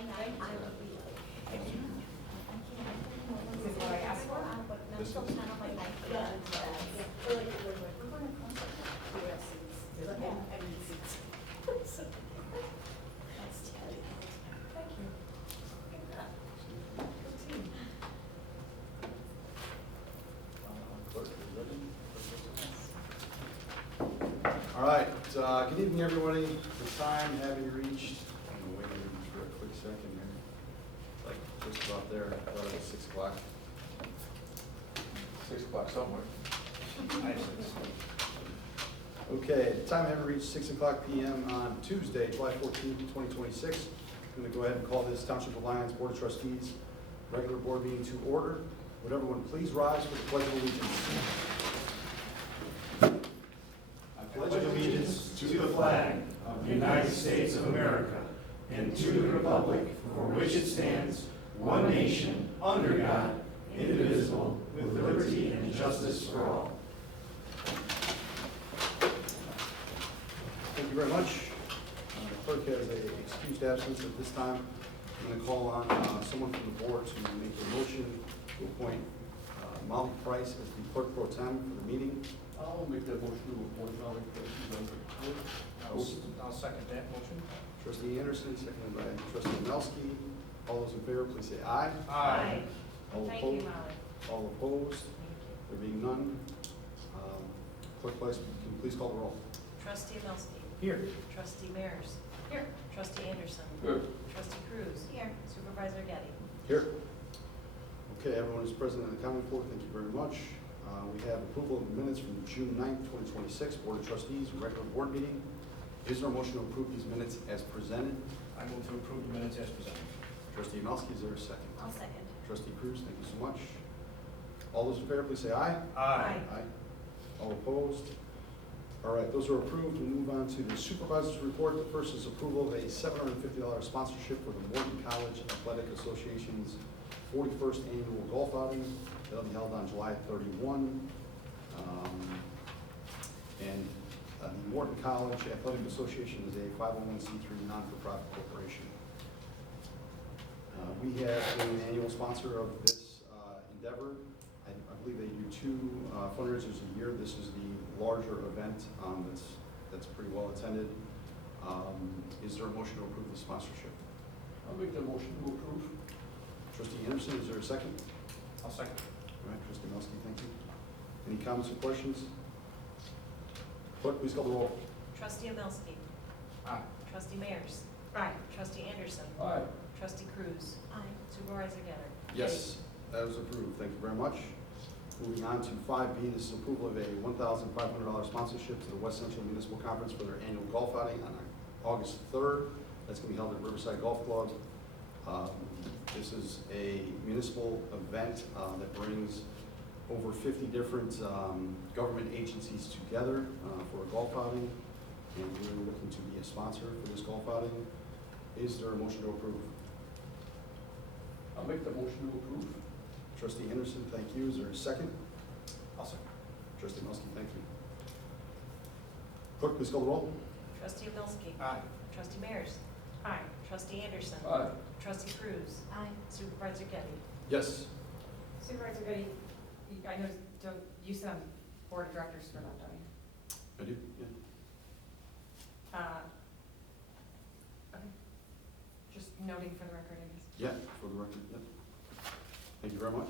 This is what I asked for? This is- Thank you. Clerk, are you ready? All right, good evening, everybody. The time having reached, I'm gonna wait for a quick second here. Like, just about there, I thought it was 6 o'clock. 6 o'clock somewhere. Okay, the time having reached 6 o'clock PM on Tuesday, July 14th, 2026. I'm gonna go ahead and call this Township of Lyons Board of Trustees regular board meeting to order. Would everyone please rise for the Pledge of Allegiance? I pledge allegiance to the flag of the United States of America and to the republic for which it stands, one nation, under God, indivisible, with liberty and justice for all. Thank you very much. The clerk has a excused absence at this time. I'm going to call on someone from the board to make a motion to appoint Molly Price as the clerk pro tem for the meeting. I'll make that motion to appoint Molly Price as the clerk. I'll second that motion. Trustee Anderson, seconded by trustee Melski. All those in favor, please say aye. Aye. All Thank opposed? you, Molly. All opposed? There being none. Clerk Price, can you please call the roll? Trustee Melski. Here. Trustee Mears. Here. Trustee Anderson. Here. Trustee Cruz. Here. Supervisor Getty. Here. Okay, everyone is present on the counting floor. Thank you very much. We have approval of the minutes from the June 9th, 2026 Board of Trustees regular board meeting. Is there a motion to approve these minutes as presented? I move to approve the minutes as presented. Trustee Melski, is there a second? I'll second. Trustee Cruz, thank you so much. All those in favor, please say aye. Aye. Aye. All opposed? All right, those are approved. We move on to the supervisor's report. The first is approval of a $750 sponsorship for the Morton College Athletic Association's 41st annual golf outing. That'll be held on July 31. And the Morton College Athletic Association is a 501c3 non-for-profit corporation. We have an annual sponsor of this endeavor. I believe they do 2 fundraisers a year. This is the larger event that's pretty well attended. Is there a motion to approve the sponsorship? I'll make that motion to approve. Trustee Anderson, is there a second? I'll second. All right, Trustee Melski, thank you. Any comments or questions? Clerk, please call the roll. Trustee Melski. Aye. Trustee Mears. Aye. Trustee Anderson. Aye. Trustee Cruz. Aye. Supervisor Getty. Yes, that is approved. Thank you very much. Moving on to 5B, this is approval of a $1,500 sponsorship to the West Central Municipal Conference for their annual golf outing on August 3rd. That's going to be held at Riverside Golf Club. This is a municipal event that brings over 50 different government agencies together for a golf outing, and we're looking to be a sponsor for this golf outing. Is there a motion to approve? I'll make that motion to approve. Trustee Anderson, thank you. Is there a second? I'll second. Trustee Melski, thank you. Clerk, please call the roll. Trustee Melski. Aye. Trustee Mears. Aye. Trustee Anderson. Aye. Trustee Cruz. Aye. Supervisor Getty. Yes. Supervisor Goody, I know, you sit on board of directors for that, don't you? I do, yeah. Okay. Just noting for the record, I guess. Yeah, for the record, yep. Thank you very much.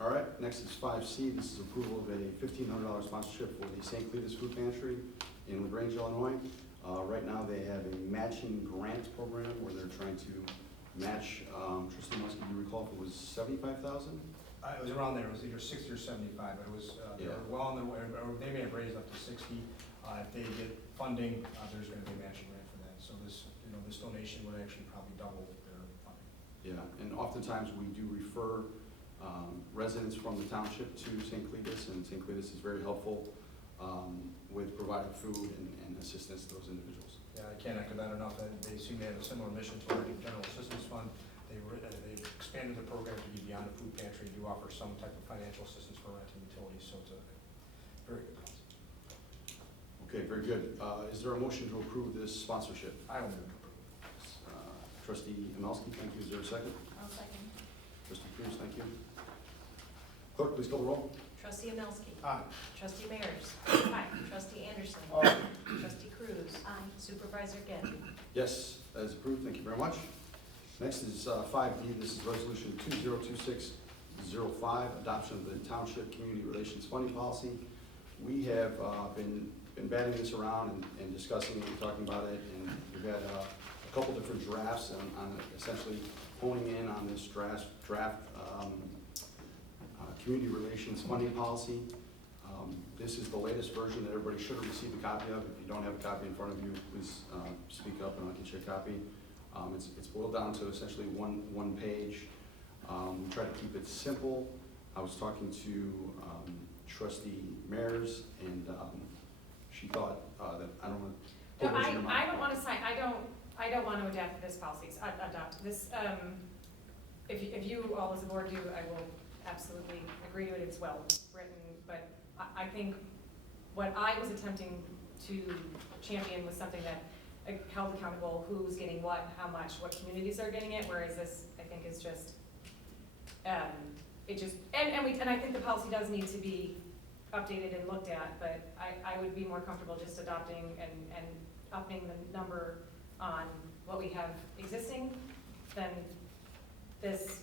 All right, next is 5C. This is approval of a $1,500 sponsorship for the St. Cletus Food Pantry in LaGrange, Illinois. Right now, they have a matching grant program where they're trying to match, Trustee Muskie, do you recall if it was $75,000? It was around there. It was either 60 or 75, but it was, they were well on their way, or they may have raised up to 60. If they get funding, there's going to be a matching grant for that. So this, this donation would actually probably double their funding. Yeah, and oftentimes we do refer residents from the township to St. Cletus, and St. Cletus is very helpful with providing food and assistance to those individuals. Yeah, I can't echo that enough. They seem to have a similar mission to our General Assistance Fund. They've expanded the program to be beyond the food pantry, do offer some type of financial assistance for rent and utilities, so it's a very good concept. Okay, very good. Is there a motion to approve this sponsorship? I will move to approve. trustee Yamelski, thank you. Is there a second? I'll second. Trustee Cruz, thank you. Clerk, please call the roll. Trustee Yamelski. Aye. Trustee Mears. Aye. Trustee Anderson. Aye. Trustee Cruz. Aye. Supervisor Getty. Yes, that is approved. Thank you very much. Next is 5B. This is Resolution 2026-05, adoption of the Township Community Relations Funding Policy. We have been batting this around and discussing it and talking about it, and we've had a couple different drafts on essentially honing in on this draft Community Relations Funding Policy. This is the latest version that everybody should have received a copy of. If you don't have a copy in front of you, please speak up and I'll get you a copy. It's boiled down to essentially one page. Try to keep it simple. I was talking to trustee Mears, and she thought that, I don't want to. No, I don't want to sign, I don't want to adapt this policy, adopt this. If you all as a board do, I will absolutely agree to it, it's well written, but I think what I was attempting to champion was something that held accountable who's getting what, how much, what communities are getting it, whereas this, I think, is just, it just, and I think the policy does need to be updated and looked at, but I would be more comfortable just adopting and upping the number on what we have existing than this,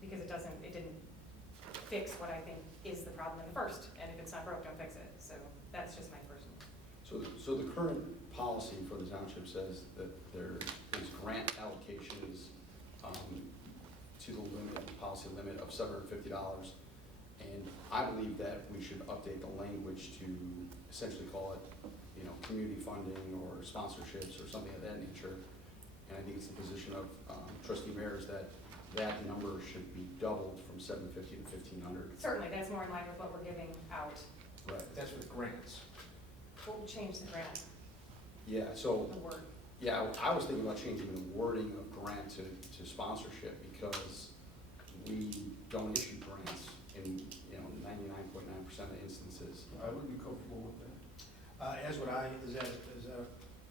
because it didn't fix what I think is the problem in the first, and if it's not broke, don't fix it, so that's just my personal. So the current policy for the township says that there is grant allocations to the limit, the policy limit of $750. And I believe that we should update the language to essentially call it, community funding or sponsorships or something of that nature. And I think it's the position of trustee Mears that that number should be doubled from $750 to $1,500. Certainly, that's more in line with what we're giving out. Right. That's with grants. We'll change the grant, Yeah, so, the word. yeah, I was thinking about changing the wording of grant to sponsorship, because we don't issue grants in, 99.9% of instances. I would be comfortable with that. Does that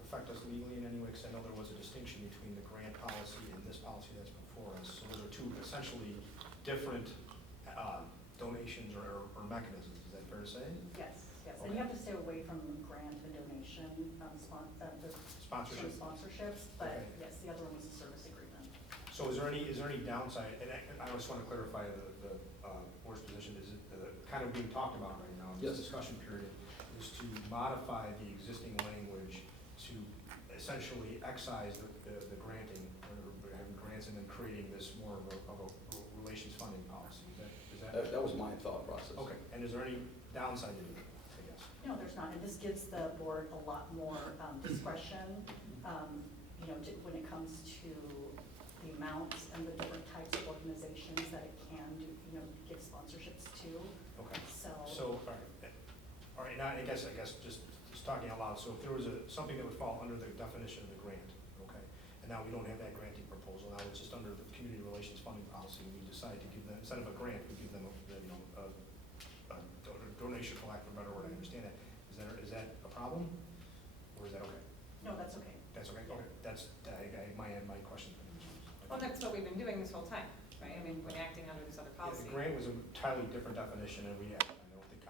affect us legally in any way? Because I know there was a distinction between the grant policy and this policy that's before us. So those are two essentially different donations or mechanisms. Is that fair to say? Yes, yes, and Okay. you have to stay away from grant and donation, the Sponsorship. sponsorships, but Okay. yes, the other one was a service agreement. So is there any downside, and I just want to clarify the board's position, is it kind of being talked about right now in this Yes. discussion period, is to modify the existing language to essentially excise the granting, or having grants and then creating this more of a relations funding policy. Is that? That was my thought process. Okay, and is there any downside to it, I guess? No, there's not, and this gives the board a lot more discretion, when it comes to the amounts and the different types of organizations that it can do, give sponsorships to, Okay. so. All right, now I guess just talking out loud, so if there was something that would fall under the definition of the grant, okay, and now we don't have that granting proposal, now it's just under the community relations funding policy, and we decide to give them, instead of a grant, we give them a donation, for lack of a better word, I understand that. Is that a problem, or is that okay? No, that's okay. That's okay, okay, that's, my question. Well, that's what we've been doing this whole time, right? I mean, when acting under this other Yeah, policy. the grant was a entirely different definition, and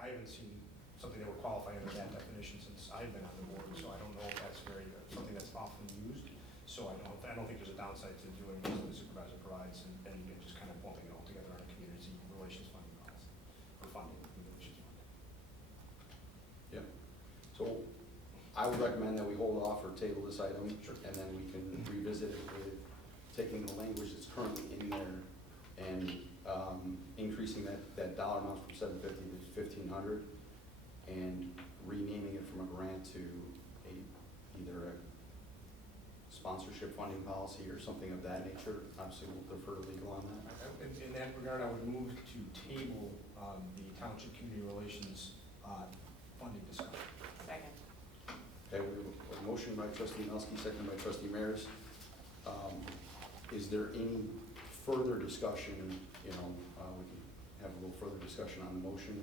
I haven't seen something that would qualify under that definition since I've been on the board, so I don't know if that's something that's often used. So I don't think there's a downside to doing what the supervisor provides and just kind of lumping it all together on a community relations funding policy, or funding, relations funding. Yeah. So I would recommend that we hold off or table this item, Sure. and then we can revisit it with taking the language that's currently in there and increasing that dollar amount from $750 to $1,500, and renaming it from a grant to either a sponsorship funding policy or something of that nature. Obviously, we'll defer to legal on that. In that regard, I would move to table the township community relations funding discussion. Second. Okay, we have a motion by trustee Melski, seconded by trustee Mears. Is there any further discussion? We can have a little further discussion on the motion.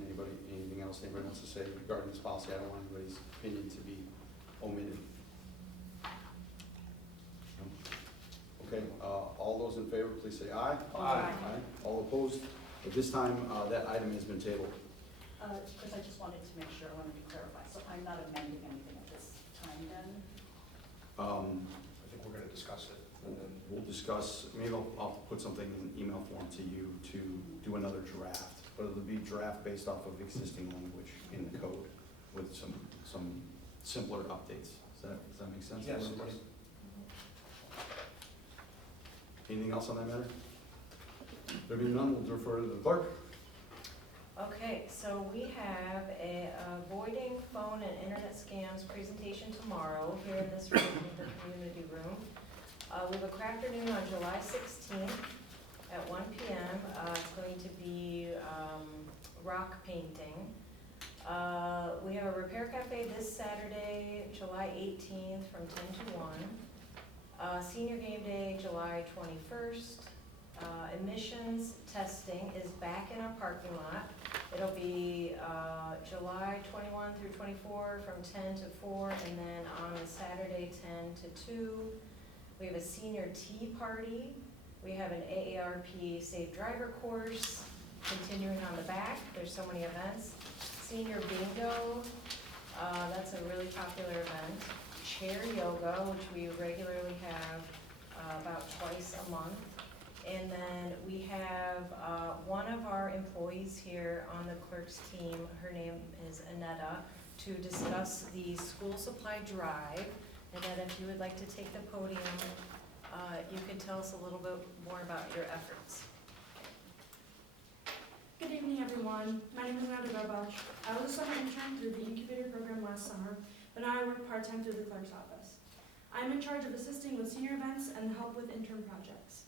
Anything else anybody wants to say regarding this policy? I don't want anybody's opinion to be omitted. Okay, all those in favor, please say aye. Aye. All opposed? At this time, that item has been tabled. Chris, I just wanted to make sure, I wanted to clarify, so I'm not amending anything at this time then? I think we're gonna discuss it, and then We'll discuss, maybe I'll put something in email form to you to do another draft, but it'll be draft based off of existing language in the code with some simpler updates. Does that make sense? yes, it does. Anything else on that matter? There being none, we'll defer to the clerk. Okay, so we have a avoiding phone and internet scams presentation tomorrow here in this room, the community room. We have a craft afternoon on July 16th at 1 p.m. It's going to be rock painting. We have a repair cafe this Saturday, July 18th from 10 to 1. Senior game day, July 21st. Emissions testing is back in our parking lot. It'll be July 21 through 24 from 10 to 4, and then on a Saturday 10 to 2. We have a senior tea party. We have an AARP Safe Driver course continuing on the back. There's so many events. Senior bingo, that's a really popular event. Chair yoga, which we regularly have about twice a month. And then we have one of our employees here on the clerk's team, her name is Annetta, to discuss the school supply drive. Annetta, if you would like to take the podium, you could tell us a little bit more about your efforts. Good evening, everyone. My name is Nada Garbach. I was a summer intern through the incubator program last summer, but now I work part-time through the clerk's office. I'm in charge of assisting with senior events and help with intern projects.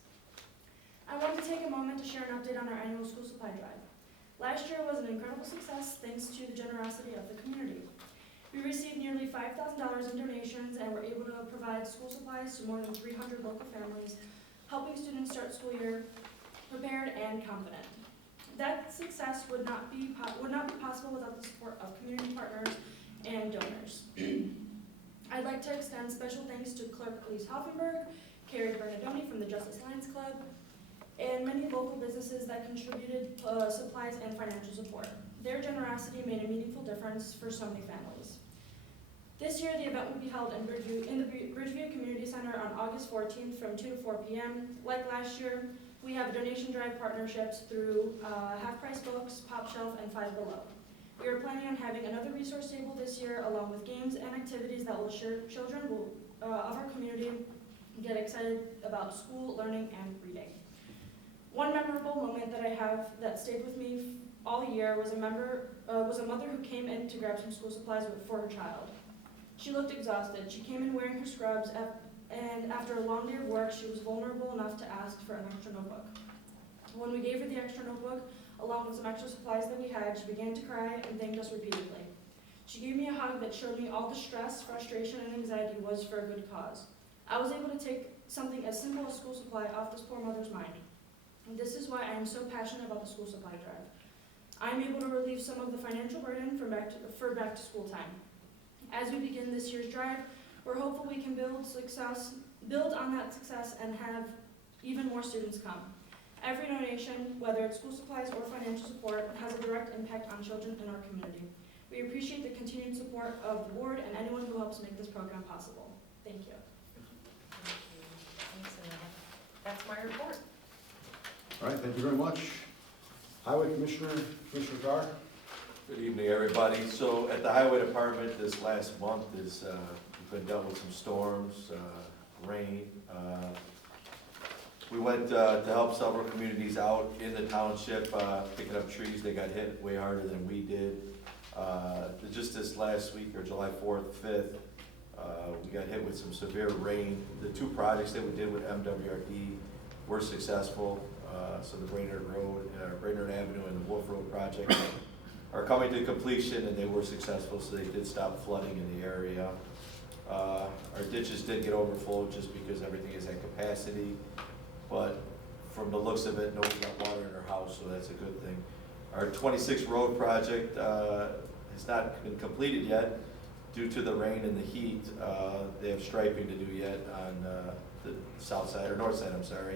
I want to take a moment to share an update on our annual school supply drive. Last year was an incredible success thanks to the generosity of the community. We received nearly $5,000 in donations and were able to provide school supplies to more than 300 local families, helping students start school year prepared and confident. That success would not be possible without the support of community partners and donors. I'd like to extend special thanks to Clerk Elise Hoffenberg, Carrie Bernadoni from the Justice Lions Club, and many local businesses that contributed supplies and financial support. Their generosity made a meaningful difference for so many families. This year, the event will be held in the Bridgeview Community Center on August 14th from 2 to 4 p.m. Like last year, we have donation drive partnerships through Half Price Books, Pop Shelf, and Five Below. We are planning on having another resource table this year, along with games and activities that will ensure children of our community get excited about school, learning, and reading. One memorable moment that I have that stayed with me all year was a mother who came in to grab some school supplies for her child. She looked exhausted. She came in wearing her scrubs, and after a long day of work, she was vulnerable enough to ask for an extra notebook. When we gave her the extra notebook, along with some extra supplies that we had, she began to cry and thanked us repeatedly. She gave me a hug that showed me all the stress, frustration, and anxiety was for a good cause. I was able to take something as simple as school supply off this poor mother's mind. And this is why I am so passionate about the school supply drive. I'm able to relieve some of the financial burden for back to school time. As we begin this year's drive, we're hopeful we can build on that success and have even more students come. Every donation, whether it's school supplies or financial support, has a direct impact on children in our community. We appreciate the continued support of the board and anyone who helps make this program possible. Thank you. Thank you. Thanks, Annetta. That's my report. All right, thank you very much. Highway Commissioner Carr. Good evening, everybody. So at the Highway Department, this last month we've been dealt with some storms, rain. We went to help several communities out in the township, picking up trees. They got hit way harder than we did. Just this last week, or July 4th, 5th, we got hit with some severe rain. The two projects that we did with MWRD were successful. So the Brainerd Avenue and the Wolf Road project are coming to completion, and they were successful, so they did stop flooding in the area. Our ditches did get overflowed just because everything is at capacity, but from the looks of it, nobody's got water in their house, so that's a good thing. Our 26 road project has not been completed yet due to the rain and the heat. They have striping to do yet on the south side, or north side, I'm sorry,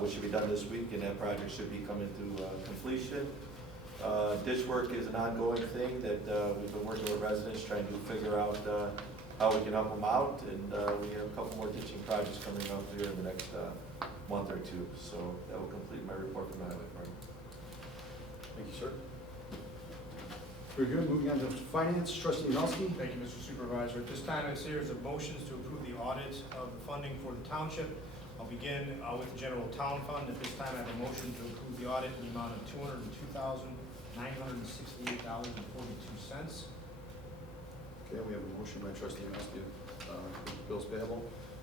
which should be done this week, and that project should be coming to completion. Ditch work is an ongoing thing that we've been working with residents, trying to figure out how we can help them out, and we have a couple more ditching projects coming up here in the next month or two. So that will complete my report from the highway department. Thank you, sir. Very good. Moving on to finance, trustee Melski. Thank you, Mr. Supervisor. At this time, I series of motions to approve the audit of the funding for the township. I'll begin with the general town fund. At this time, I have a motion to approve the audit in the amount of $202,968.42. Okay, we have a motion by trustee Melski to approve bills payable.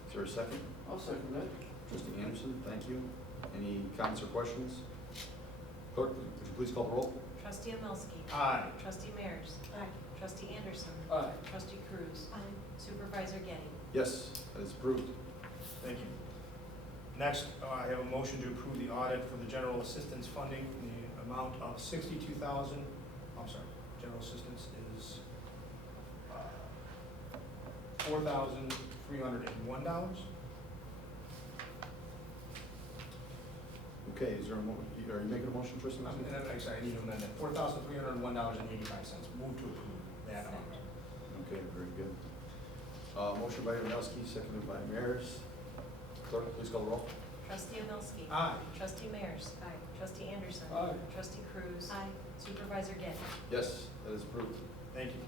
Is there a second? I'll second that. Trustee Anderson, thank you. Any comments or questions? Clerk, would you please call the roll? Trustee Amelski. Aye. Trustee Mears. Aye. Trustee Anderson. Aye. Trustee Cruz. Aye. Supervisor Getty. Yes, that is approved. Thank you. Next, I have a motion to approve the audit for the general assistance funding in the amount of $62,000. I'm sorry, general assistance is $4,301. Okay, is there a are you making a motion, trustee Melski? Actually, I need to amend that. $4,301.85. Move to approve that amount. Okay, very good. Motion by Melski, seconded by Mears. Clerk, please call the roll. Trustee Amelski. Aye. Trustee Mears. Aye. Trustee Anderson. Aye. Trustee Cruz. Aye. Supervisor Getty. Yes, that is approved. Thank you.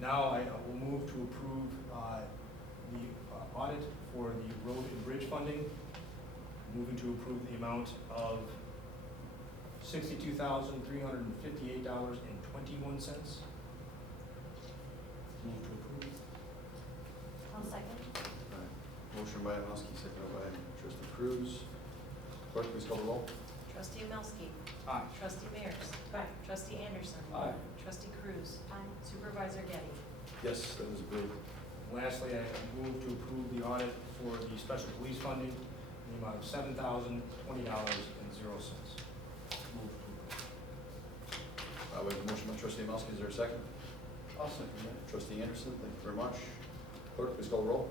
Now I will move to approve the audit for the road and bridge funding. Moving to approve the amount of $62,358.21. Move to approve. I'll second. All right. Motion by Melski, seconded by trustee Cruz. Clerk, please call the roll. Trustee Amelski. Aye. Trustee Mears. Aye. Trustee Anderson. Aye. Trustee Cruz. Aye. Supervisor Getty. Yes, that is approved. Lastly, I move to approve the audit for the special police funding in the amount of $7,020.00. Move to approve. We have a motion by trustee Melski. Is there a second? I'll second that. Trustee Anderson, thank you very much. Clerk, please call the roll.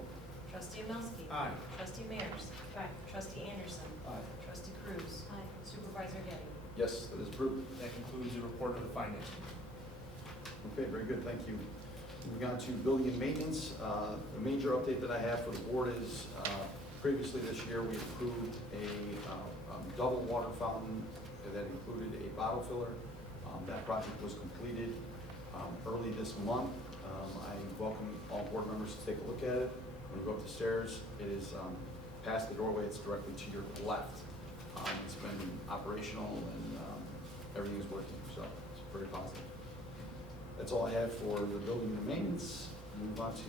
Trustee Amelski. Aye. Trustee Mears. Aye. Trustee Anderson. Aye. Trustee Cruz. Aye. Supervisor Getty. Yes, that is approved. That concludes the report of the finance. Okay, very good, thank you. Moving on to building and maintenance. The major update that I have for the board is previously this year we approved a double water fountain that included a bottle filler. That project was completed early this month. I welcome all board members to take a look at it. When you go up the stairs, it is past the doorway, it's directly to your left. It's been operational and everything is working, so it's very positive. That's all I have for the building and maintenance. Move on to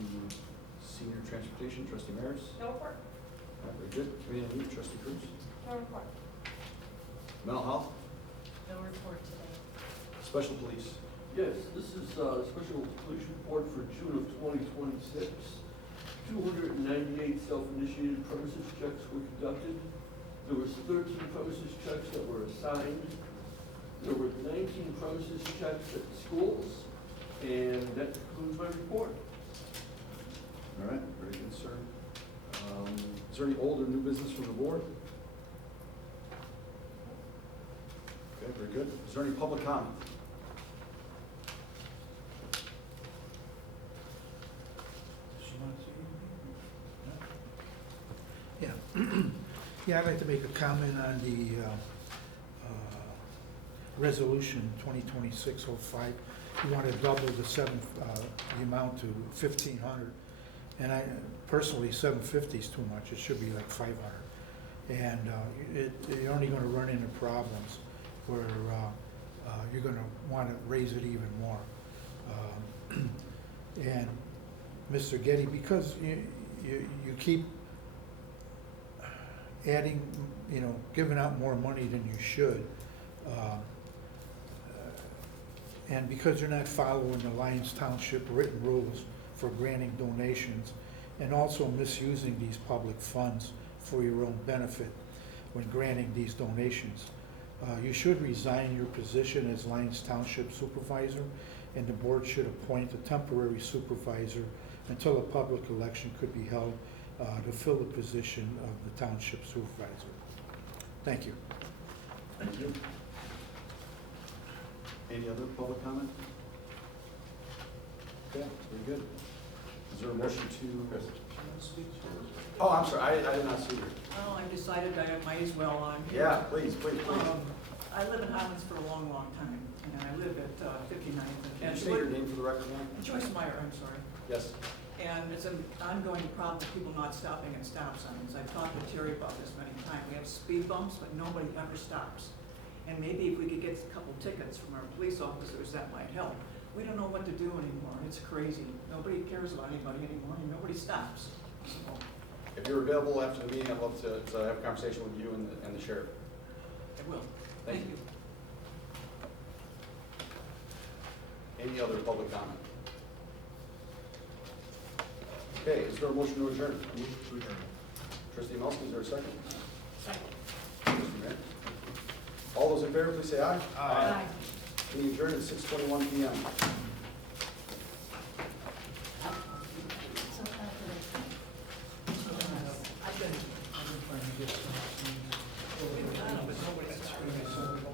senior transportation, trustee Mears. No report. All right, very good. Committee on Youth, trustee Cruz. No report. Mental health, No report today. special police. Yes, this is special police report for June of 2026. 298 self-initiated premises checks were conducted. There was 13 premises checks that were assigned. There were 19 premises checks at the schools, and that concludes my report. All right, very good, sir. Is there any old or new business from the board? Okay, very good. Is there any public comment? Yeah, yeah, I'd like to make a comment on the resolution 2026-05. You want to double the amount to 1,500, and I personally 750 is too much. It should be like 500, and you're only going to run into problems where you're going to want to raise it even more. And Mr. Getty, because you keep adding, giving out more money than you should, and because you're not following the Lyons Township written rules for granting donations, and also misusing these public funds for your own benefit when granting these donations, you should resign your position as Lyons Township Supervisor, and the board should appoint a temporary supervisor until a public election could be held to fill the position of the township supervisor. Thank you. Thank you. Any other public comment? Okay, very good. Is there a motion to? Oh, I'm sorry, I did not see you. Well, I decided I might as well on here. Yeah, please. I live in Highlands for a long, long time, and I live at 59th Can and you state your name for the record, ma'am? Joyce Meyer, I'm sorry. Yes. And it's an ongoing problem with people not stopping at stop signs. I've talked with Terry about this many times. We have speed bumps, but nobody ever stops. And maybe if we could get a couple tickets from our police officers, that might help. We don't know what to do anymore. It's crazy. Nobody cares about anybody anymore, and nobody stops. So, If you're available after the meeting, I'd love to have a conversation with you and the sheriff. I will. Thank you. Any other public comment? Okay, is there a motion to adjourn? Trustee Melson, is there a second? Second. Trustee Mayor? All those in favor, please say aye. Aye. Meeting adjourned at 6:21 PM.